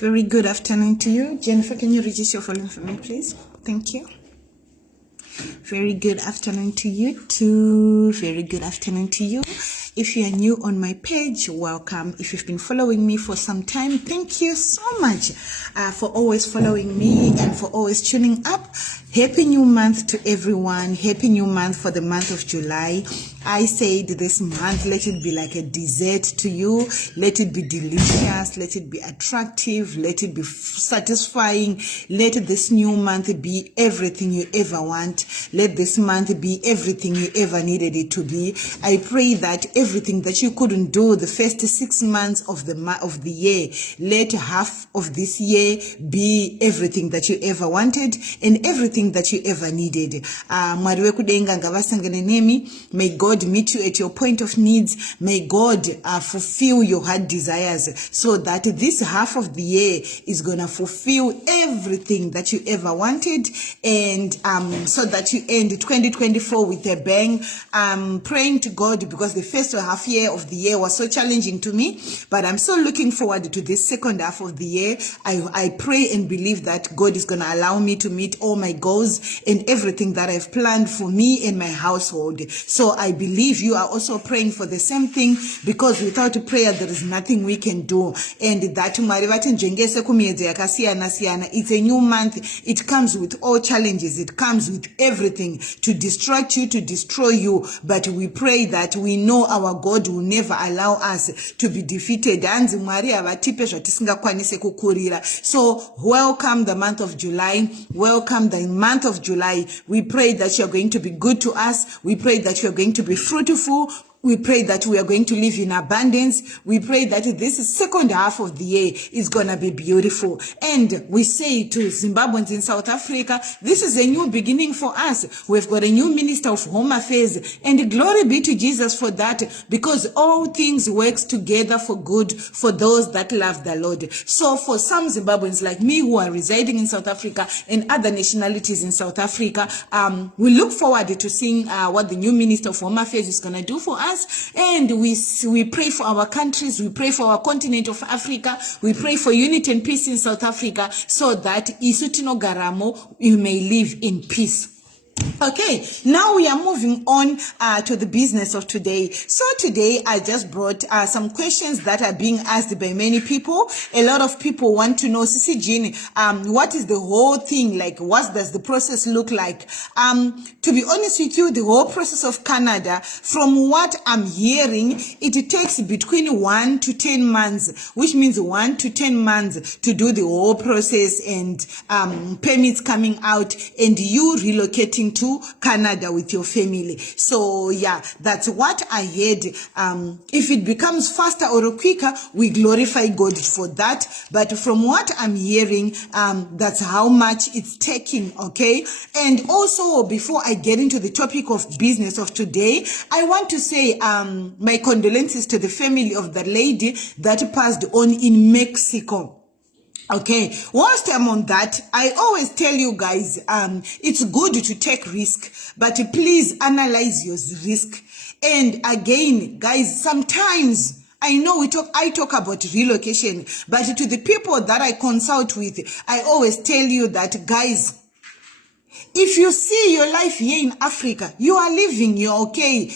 Very good afternoon to you. Jennifer, can you register your volume for me, please? Thank you. Very good afternoon to you too. Very good afternoon to you. If you are new on my page, welcome. If you've been following me for some time, thank you so much for always following me and for always tuning up. Happy new month to everyone. Happy new month for the month of July. I said this month, let it be like a dessert to you. Let it be delicious. Let it be attractive. Let it be satisfying. Let this new month be everything you ever want. Let this month be everything you ever needed it to be. I pray that everything that you couldn't do the first 6 months of the year, let half of this year be everything that you ever wanted and everything that you ever needed. May God meet you at your point of needs. May God fulfill your heart desires so that this half of the year is going to fulfill everything that you ever wanted, and so that you end 2024 with a bang. I'm praying to God because the first half year of the year was so challenging to me, but I'm so looking forward to this second half of the year. I pray and believe that God is going to allow me to meet all my goals and everything that I've planned for me and my household. So I believe you are also praying for the same thing, because without prayer there is nothing we can do. And that it's a new month. It comes with all challenges. It comes with everything to distract you, to destroy you. But we pray that we know our God will never allow us to be defeated. So welcome the month of July. Welcome the month of July. We pray that you're going to be good to us. We pray that you're going to be fruitful. We pray that we are going to live in abundance. We pray that this second half of the year is going to be beautiful. And we say to Zimbabweans in South Africa, this is a new beginning for us. We've got a new Minister of Home Affairs, and glory be to Jesus for that, because all things works together for good for those that love the Lord. So for some Zimbabweans like me who are residing in South Africa and other nationalities in South Africa, we look forward to seeing what the new Minister of Home Affairs is going to do for us. And we pray for our countries, we pray for our continent of Africa, we pray for unity and peace in South Africa, so that Isutino Garamo, you may live in peace. Okay, now we are moving on to the business of today. So today I just brought some questions that are being asked by many people. A lot of people want to know, Sisi Jean, what is the whole thing like? What does the process look like? To be honest with you, the whole process of Canada, from what I'm hearing, it takes between 1 to 10 months, which means 1 to 10 months to do the whole process, and permits coming out and you relocating to Canada with your family. So yeah, that's what I heard. If it becomes faster or quicker, we glorify God for that. But from what I'm hearing, that's how much it's taking. Okay. And also, before I get into the topic of business of today, I want to say my condolences to the family of the lady that passed on in Mexico. Okay, whilst I'm on that, I always tell you guys, it's good to take risk, but please analyze your risk. And again, guys, sometimes I know I talk about relocation, but to the people that I consult with, I always tell you that, guys, if you see your life here in Africa, you are living, you're okay,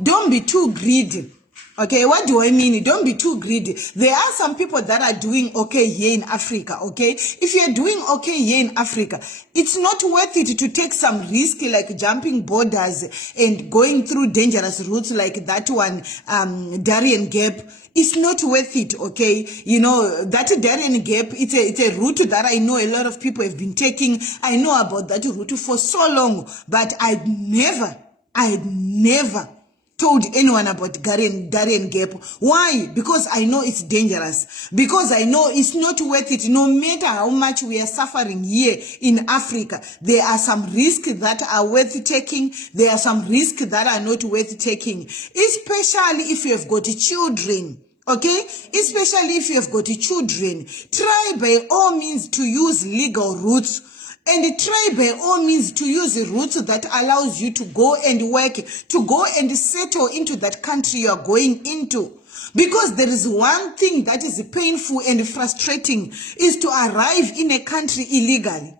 don't be too greedy. Okay, what do I mean? Don't be too greedy. There are some people that are doing okay here in Africa, okay? If you're doing okay here in Africa, it's not worth it to take some risk like jumping borders and going through dangerous routes like that one, Darien Gap. It's not worth it, okay? That Darien Gap, it's a route that I know a lot of people have been taking. I know about that route for so long, but I'd never told anyone about Darien Gap. Why? Because I know it's dangerous. Because I know it's not worth it. No matter how much we are suffering here in Africa, there are some risks that are worth taking. There are some risks that are not worth taking. Especially if you have got children. Okay? Especially if you have got children. Try by all means to use legal routes. And try by all means to use a route that allows you to go and work, to go and settle into that country you are going into. Because there is one thing that is painful and frustrating is to arrive in a country illegally.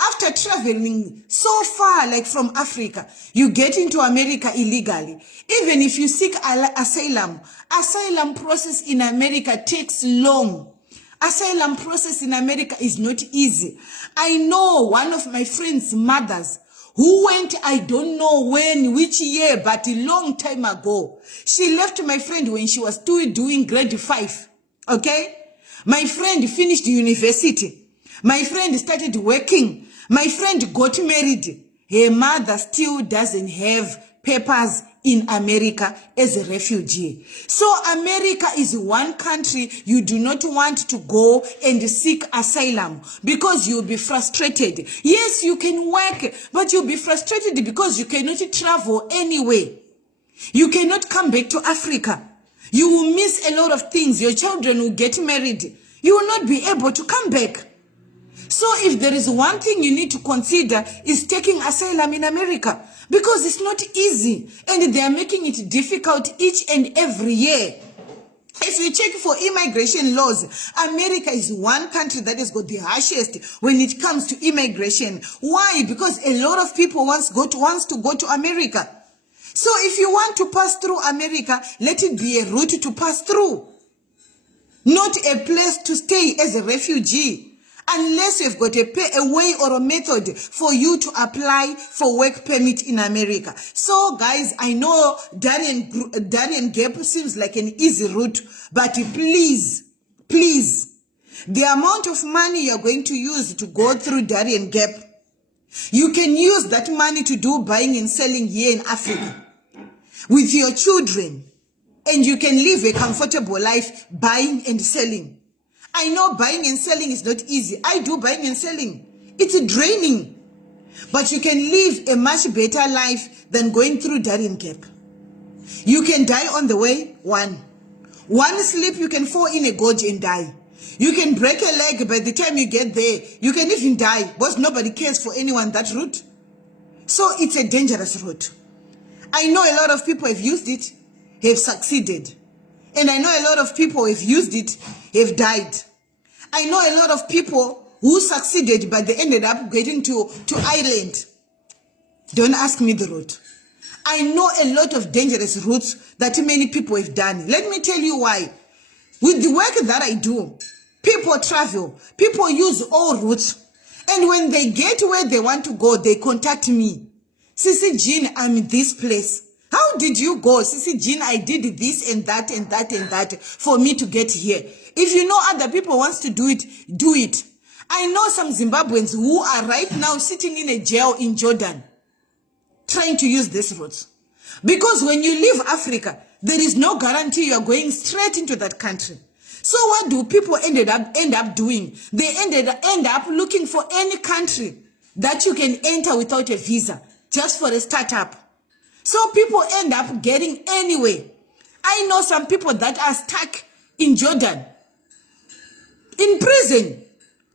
After traveling so far, like from Africa, you get into America illegally. Even if you seek asylum process in America takes long. Asylum process in America is not easy. I know one of my friend's mothers who went, I don't know when, which year, but a long time ago. She left my friend when she was still doing grade 5. Okay? My friend finished university. My friend started working. My friend got married. Her mother still doesn't have papers in America as a refugee. So America is one country you do not want to go and seek asylum because you'll be frustrated. Yes, you can work, but you'll be frustrated because you cannot travel anywhere. You cannot come back to Africa. You will miss a lot of things. Your children will get married. You will not be able to come back. So if there is one thing you need to consider is taking asylum in America, because it's not easy and they are making it difficult each and every year. If you check for immigration laws, America is one country that has got the harshest when it comes to immigration. Why? Because a lot of people wants to go to America. So if you want to pass through America, let it be a route to pass through, not a place to stay as a refugee. Unless you've got a way or a method for you to apply for work permit in America. So guys, I know Darien Gap seems like an easy route, but please, the amount of money you're going to use to go through Darien Gap, you can use that money to do buying and selling here in Africa with your children, and you can live a comfortable life buying and selling. I know buying and selling is not easy. I do buying and selling. It's draining. But you can live a much better life than going through Darien Gap. You can die on the way, one slip, you can fall in a gorge and die. You can break a leg by the time you get there. You can even die, because nobody cares for anyone that route. So it's a dangerous route. I know a lot of people have used it, have succeeded. And I know a lot of people who have used it, have died. I know a lot of people who succeeded, but they ended up getting to Ireland. Don't ask me the route. I know a lot of dangerous routes that many people have done. Let me tell you why. With the work that I do, people travel, people use all routes. And when they get where they want to go, they contact me. Sissy Jean, I'm in this place. How did you go? Sissy Jean, I did this and that and that and that for me to get here. If you know other people wants to do it, do it. I know some Zimbabweans who are right now sitting in a jail in Jordan trying to use this route. Because when you leave Africa, there is no guarantee you are going straight into that country. So what do people end up doing? They end up looking for any country that you can enter without a visa, just for a startup. So people end up getting anywhere. I know some people that are stuck in Jordan, in prison,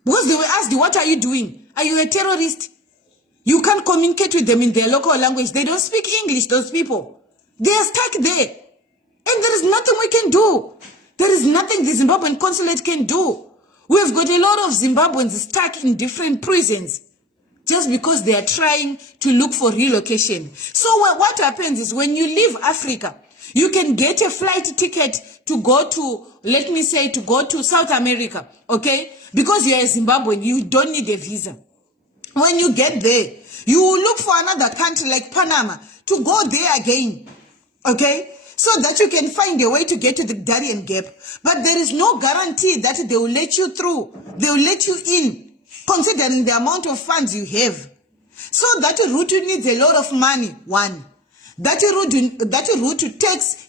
because they were asked, what are you doing? Are you a terrorist? You can't communicate with them in their local language. They don't speak English, those people. They are stuck there. And there is nothing we can do. There is nothing the Zimbabwean consulate can do. We've got a lot of Zimbabweans stuck in different prisons just because they are trying to look for relocation. So what happens is when you leave Africa, you can get a flight ticket to go to, let me say, to go to South America, okay? Because you're a Zimbabwean, you don't need a visa. When you get there, you will look for another country like Panama to go there again, okay? So that you can find a way to get to the Darien Gap. But there is no guarantee that they will let you through. They will let you in, considering the amount of funds you have. So that route needs a lot of money, one. That route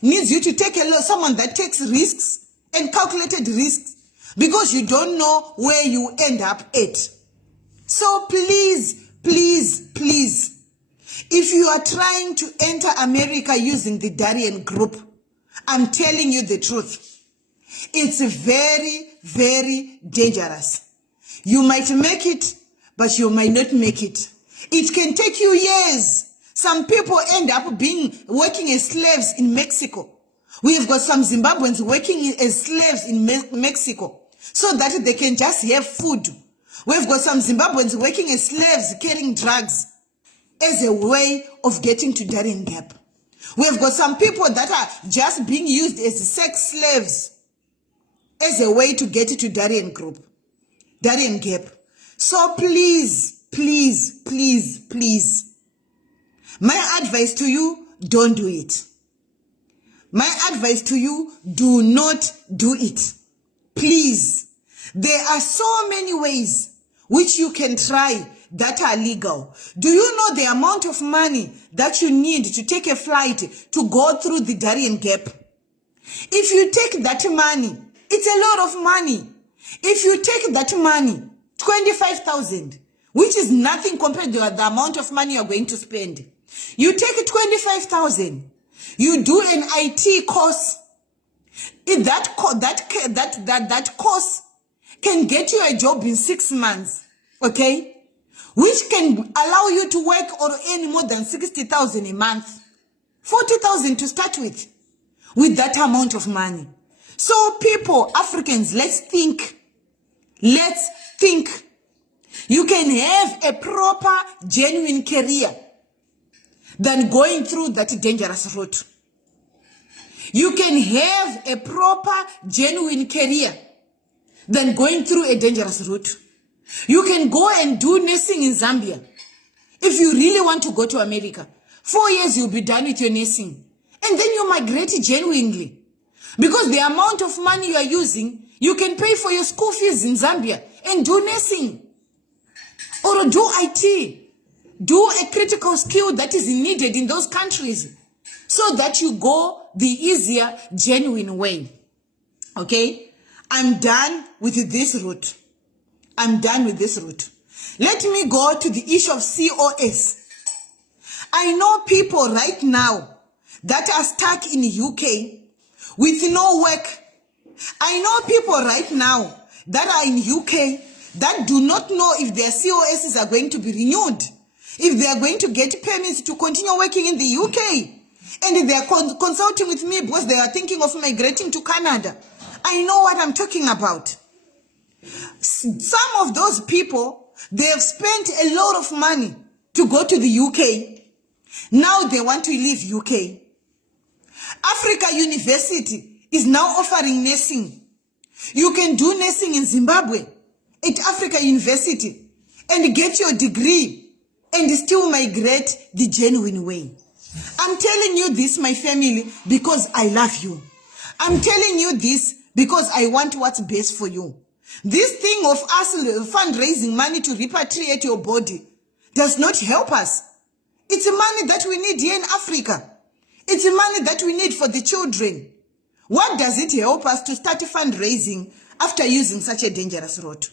needs you to take someone that takes risks and calculated risks, because you don't know where you end up at. So please, if you are trying to enter America using the Darien group, I'm telling you the truth. It's very, very dangerous. You might make it, but you might not make it. It can take you years. Some people end up working as slaves in Mexico. We've got some Zimbabweans working as slaves in Mexico so that they can just have food. We've got some Zimbabweans working as slaves carrying drugs as a way of getting to Darien Gap. We've got some people that are just being used as sex slaves as a way to get to Darien Gap. So please, please, please, please, my advice to you, don't do it. My advice to you, do not do it. Please. There are so many ways which you can try that are legal. Do you know the amount of money that you need to take a flight to go through the Darien Gap? If you take that money, it's a lot of money. If you take that money, 25,000, which is nothing compared to the amount of money you're going to spend. You take 25,000. You do an IT course. If that course can get you a job in 6 months, okay? Which can allow you to work or earn more than 60,000 a month. 40,000 to start with that amount of money. So people, Africans, let's think. Let's think. You can have a proper, genuine career than going through that dangerous route. You can have a proper, genuine career than going through a dangerous route. You can go and do nursing in Zambia. If you really want to go to America, 4 years you'll be done with your nursing. And then you migrate genuinely. Because the amount of money you are using, you can pay for your school fees in Zambia and do nursing. Or do IT. Do a critical skill that is needed in those countries so that you go the easier, genuine way. Okay? I'm done with this route. I'm done with this route. Let me go to the issue of COS. I know people right now that are stuck in the UK with no work. I know people right now that are in UK that do not know if their COSs are going to be renewed, if they are going to get permits to continue working in the UK. And they are consulting with me because they are thinking of migrating to Canada. I know what I'm talking about. Some of those people, they have spent a lot of money to go to the UK. Now they want to leave UK. Africa University is now offering nursing. You can do nursing in Zimbabwe at Africa University and get your degree and still migrate the genuine way. I'm telling you this, my family, because I love you. I'm telling you this because I want what's best for you. This thing of us fundraising money to repatriate your body does not help us. It's money that we need here in Africa. It's money that we need for the children. What does it help us to start fundraising after using such a dangerous route?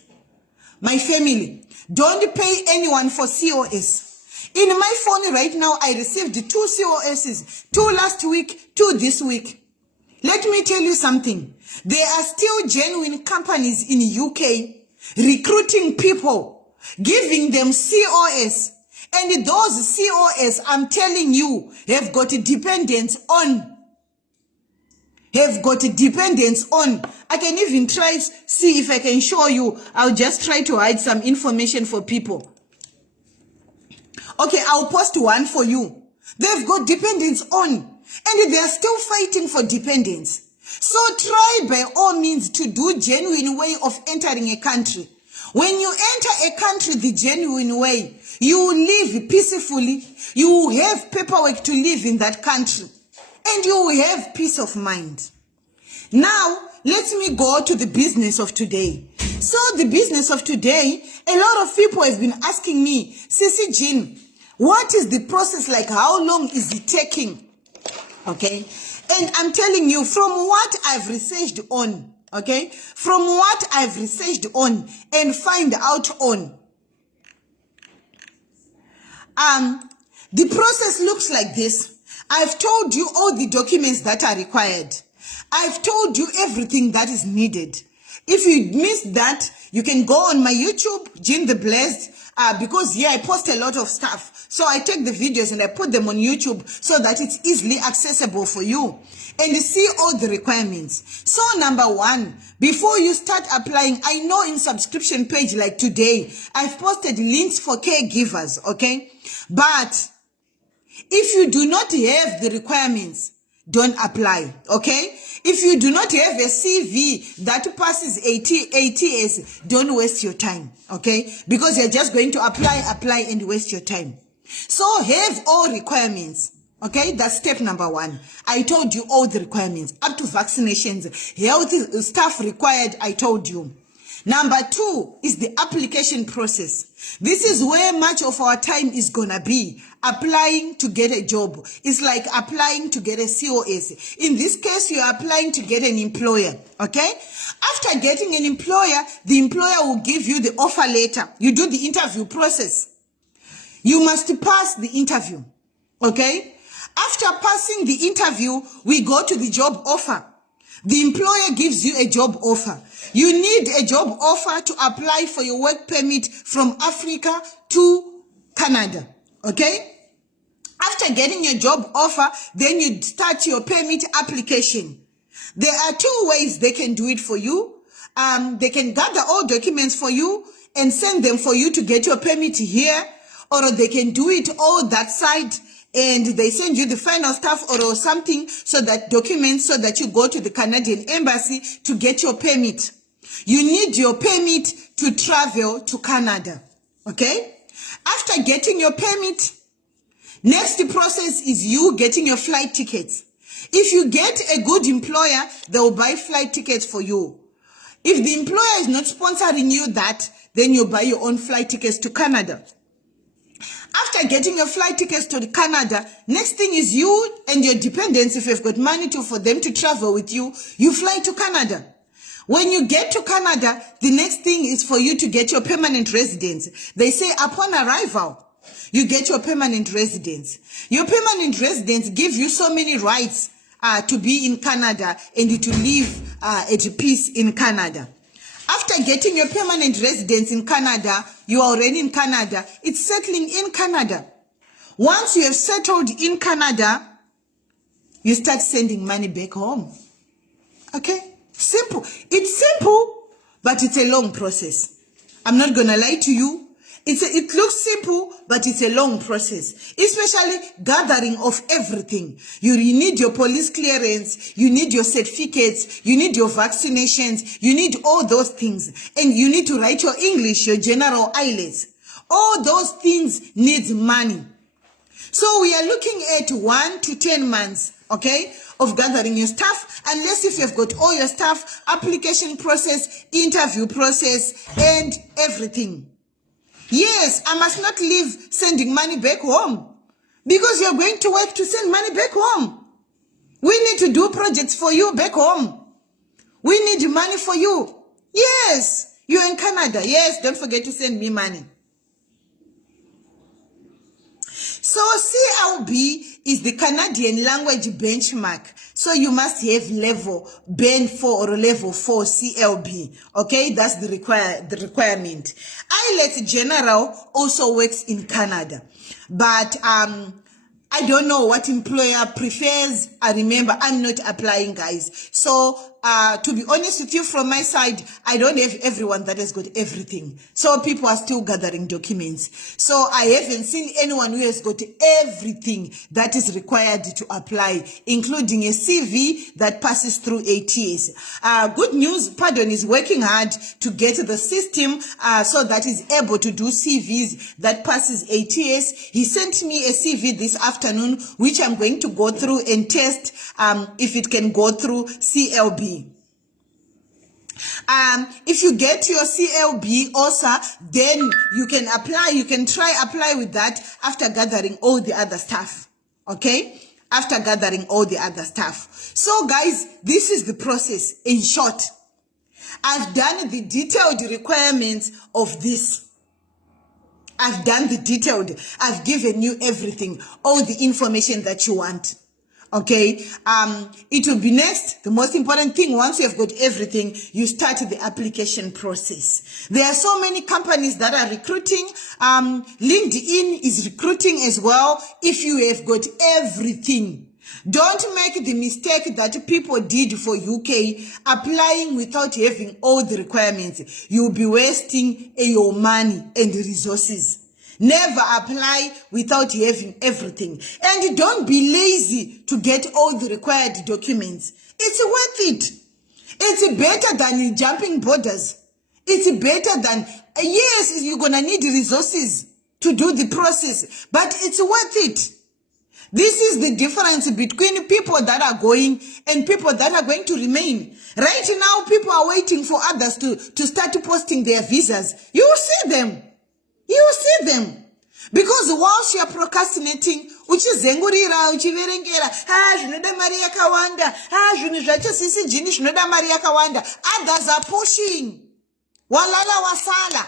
My family, don't pay anyone for COS. In my phone right now, I received 2 COSs, 2 last week, 2 this week. Let me tell you something. There are still genuine companies in UK recruiting people, giving them COS. And those COS, I'm telling you, have got dependents on. Have got dependents on. I can even try to see if I can show you. I'll just try to hide some information for people. Okay, I'll post one for you. They've got dependents on. And they're still fighting for dependents. So try by all means to do genuine way of entering a country. When you enter a country the genuine way, you live peacefully. You have paperwork to live in that country. And you will have peace of mind. Now, let me go to the business of today. So the business of today, a lot of people have been asking me, Sissy Jean, what is the process like? How long is it taking? Okay. And I'm telling you from what I've researched on, okay, from what I've researched on and find out on, the process looks like this. I've told you all the documents that are required. I've told you everything that is needed. If you missed that, you can go on my YouTube, Jean the Blessed, because here I post a lot of stuff. So I take the videos and I put them on YouTube so that it's easily accessible for you. And you see all the requirements. So number one, before you start applying, I know in subscription page like today, I've posted links for caregivers, okay? But if you do not have the requirements, don't apply, okay? If you do not have a CV that passes ATS, don't waste your time, okay? Because you're just going to apply and waste your time. So have all requirements, okay? That's step number one. I told you all the requirements, up to vaccinations, health stuff required, I told you. Number two is the application process. This is where much of our time is gonna be. Applying to get a job. It's like applying to get a COS. In this case, you're applying to get an employer, okay? After getting an employer, the employer will give you the offer letter. You do the interview process. You must pass the interview, okay? After passing the interview, we go to the job offer. The employer gives you a job offer. You need a job offer to apply for your work permit from Africa to Canada, okay? After getting your job offer, then you start your permit application. There are two ways they can do it for you. They can gather all documents for you and send them for you to get your permit here, or they can do it all that side and they send you the final stuff or something, so that documents, so that you go to the Canadian embassy to get your permit. You need your permit to travel to Canada, okay? After getting your permit, next process is you getting your flight tickets. If you get a good employer, they will buy flight tickets for you. If the employer is not sponsoring you that, then you buy your own flight tickets to Canada. After getting your flight tickets to Canada, next thing is you and your dependents, if you've got money for them to travel with you, you fly to Canada. When you get to Canada, the next thing is for you to get your permanent residence. They say upon arrival, you get your permanent residence. Your permanent residence gives you so many rights to be in Canada and to live at peace in Canada. After getting your permanent residence in Canada, you are already in Canada. It's settling in Canada. Once you have settled in Canada, you start sending money back home. Okay? Simple. It's simple, but it's a long process. I'm not going to lie to you. It looks simple, but it's a long process, especially gathering of everything. You need your police clearance, you need your certificates, you need your vaccinations, you need all those things. And you need to write your English, your general IELTS. All those things need money. So we are looking at 1 to 10 months, okay, of gathering your stuff, unless if you've got all your stuff, application process, interview process, and everything. Yes, I must not leave sending money back home, because you're going to work to send money back home. We need to do projects for you back home. We need money for you. Yes, you're in Canada. Yes, don't forget to send me money. So CLB is the Canadian language benchmark. So you must have level band 4 or level 4 CLB. Okay, that's the requirement. IELTS General also works in Canada. But I don't know what employer prefers. I remember I'm not applying, guys. So to be honest with you, from my side, I don't have everyone that has got everything. So people are still gathering documents. So I haven't seen anyone who has got everything that is required to apply, including a CV that passes through ATS. Good news, Pardon is working hard to get the system so that is able to do CVs that passes ATS. He sent me a CV this afternoon, which I'm going to go through and test if it can go through CLB. If you get your CLB also, then you can apply, you can try apply with that after gathering all the other stuff. Okay? After gathering all the other stuff. So guys, this is the process in short. I've done the detailed requirements of this. I've done the detailed, I've given you everything, all the information that you want. Okay, it will be next. The most important thing, once you have got everything, you start the application process. There are so many companies that are recruiting. LinkedIn is recruiting as well. If you have got everything, don't make the mistake that people did for UK, applying without having all the requirements. You'll be wasting your money and resources. Never apply without having everything. And don't be lazy to get all the required documents. It's worth it. It's better than jumping borders. It's better than, yes, you're going to need resources to do the process, but it's worth it. This is the difference between people that are going and people that are going to remain. Right now, people are waiting for others to start posting their visas. You will see them. You will see them. Because whilst you are procrastinating, uchizengurira, uchiverengera, zvinoda mari yakawanda, zvinhu zvacho sisi jini zvinoda mari yakawanda. Others are pushing. Walala wasala.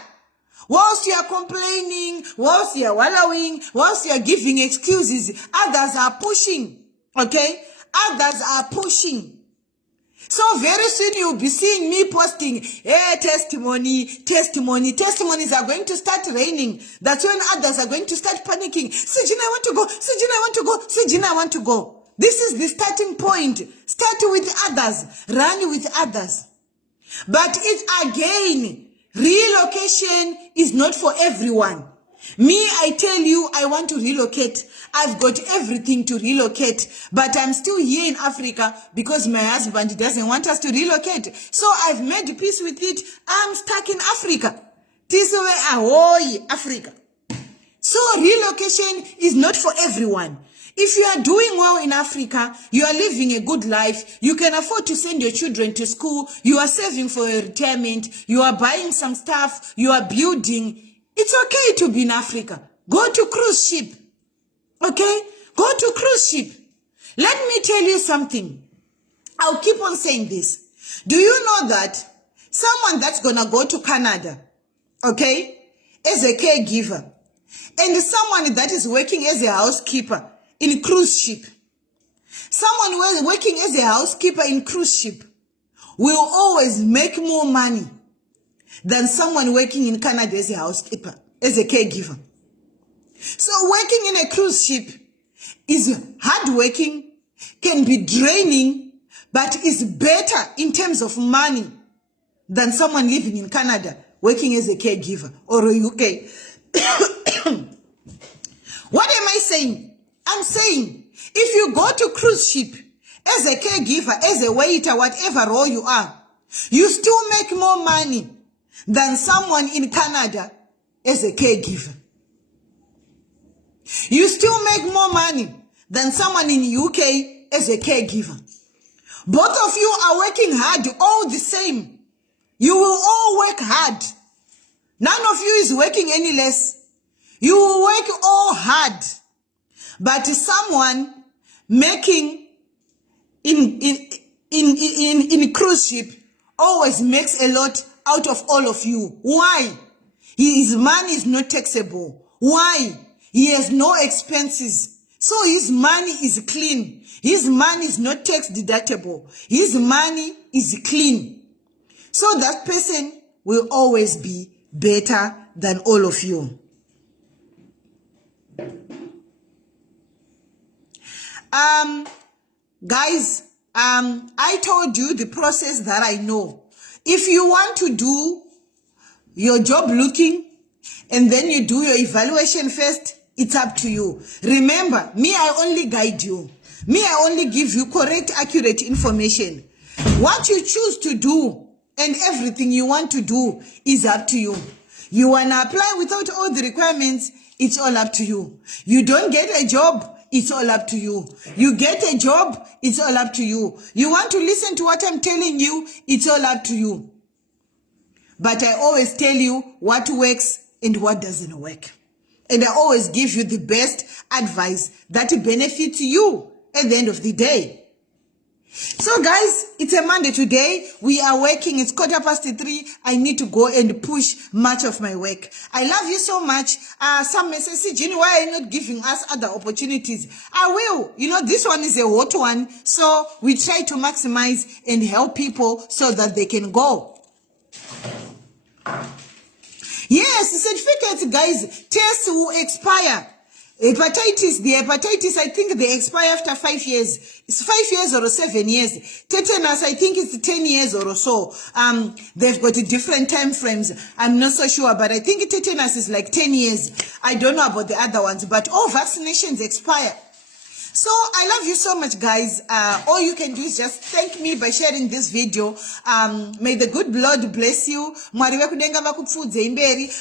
Whilst you are complaining, whilst you are wallowing, whilst you are giving excuses, others are pushing. Okay? Others are pushing. So very soon you'll be seeing me posting, testimonies are going to start raining. That's when others are going to start panicking. Sijina, I want to go. Sijina, I want to go. Sijina, I want to go. This is the starting point. Start with others. Run with others. But it again, relocation is not for everyone. Me, I tell you, I want to relocate. I've got everything to relocate, but I'm still here in Africa because my husband doesn't want us to relocate. So I've made peace with it. I'm stuck in Africa. This way, ahoy, Africa. So relocation is not for everyone. If you are doing well in Africa, you are living a good life, you can afford to send your children to school, you are saving for your retirement, you are buying some stuff, you are building, it's okay to be in Africa. Go to cruise ship. Okay? Go to cruise ship. Let me tell you something. I'll keep on saying this. Do you know that someone that's going to go to Canada, okay, as a caregiver, and someone that is working as a housekeeper in cruise ship, someone who is working as a housekeeper in cruise ship will always make more money than someone working in Canada as a housekeeper, as a caregiver. So working in a cruise ship is hardworking, can be draining, but is better in terms of money than someone living in Canada working as a caregiver or a UK. What am I saying? I'm saying if you go to cruise ship as a caregiver, as a waiter, whatever role you are, you still make more money than someone in Canada as a caregiver. You still make more money than someone in UK as a caregiver. Both of you are working hard, all the same. You will all work hard. None of you is working any less. You will work all hard. But someone making in cruise ship always makes a lot out of all of you. Why? His money is not taxable. Why? He has no expenses. So his money is clean. His money is not tax deductible. His money is clean. So that person will always be better than all of you. Guys, I told you the process that I know. If you want to do your job looking and then you do your evaluation first, it's up to you. Remember, me, I only guide you. Me, I only give you correct, accurate information. What you choose to do and everything you want to do is up to you. You want to apply without all the requirements, it's all up to you. You don't get a job, it's all up to you. You get a job, it's all up to you. You want to listen to what I'm telling you, it's all up to you. But I always tell you what works and what doesn't work. And I always give you the best advice that benefits you at the end of the day. So guys, it's a Monday today. We are working. It's 3:15. I need to go and push much of my work. I love you so much. Some may say, Jenny, why are you not giving us other opportunities? I will. You know, this one is a hot one. So we try to maximize and help people so that they can go. Yes, certificates, guys, tests will expire. The hepatitis, I think they expire after 5 years. It's 5 years or 7 years. Tetanus, I think it's 10 years or so. They've got different time frames. I'm not so sure, but I think tetanus is like 10 years. I don't know about the other ones, but all vaccinations expire. So I love you so much, guys. All you can do is just thank me by sharing this video. May the good Lord bless you.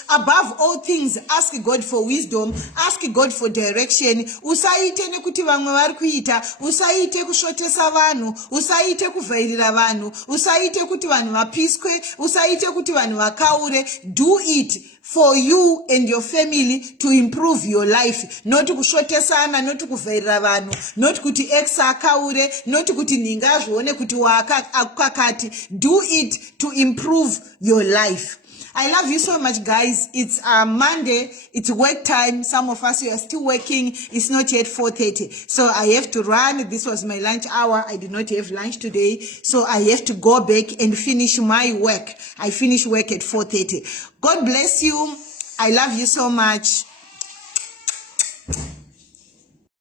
Above all things, ask God for wisdom. Ask God for direction. Usaite nekuti vamwe vari kuita. Usaite kushotesa vanhu. Usaite kuvhairira vanhu. Usaite kuti vanhu vapiswe. Usaite kuti vanhu vakaure. Do it for you and your family to improve your life. Not kushotesana, not kuvhairira vanhu. Not kuti ex akaure, not kuti ninga zvione kuti wakakati. Do it to improve your life. I love you so much, guys. It's Monday. It's work time. Some of us, you are still working. It's not yet 4:30. So I have to run. This was my lunch hour. I did not have lunch today. So I have to go back and finish my work. I finish work at 4:30. God bless you. I love you so much.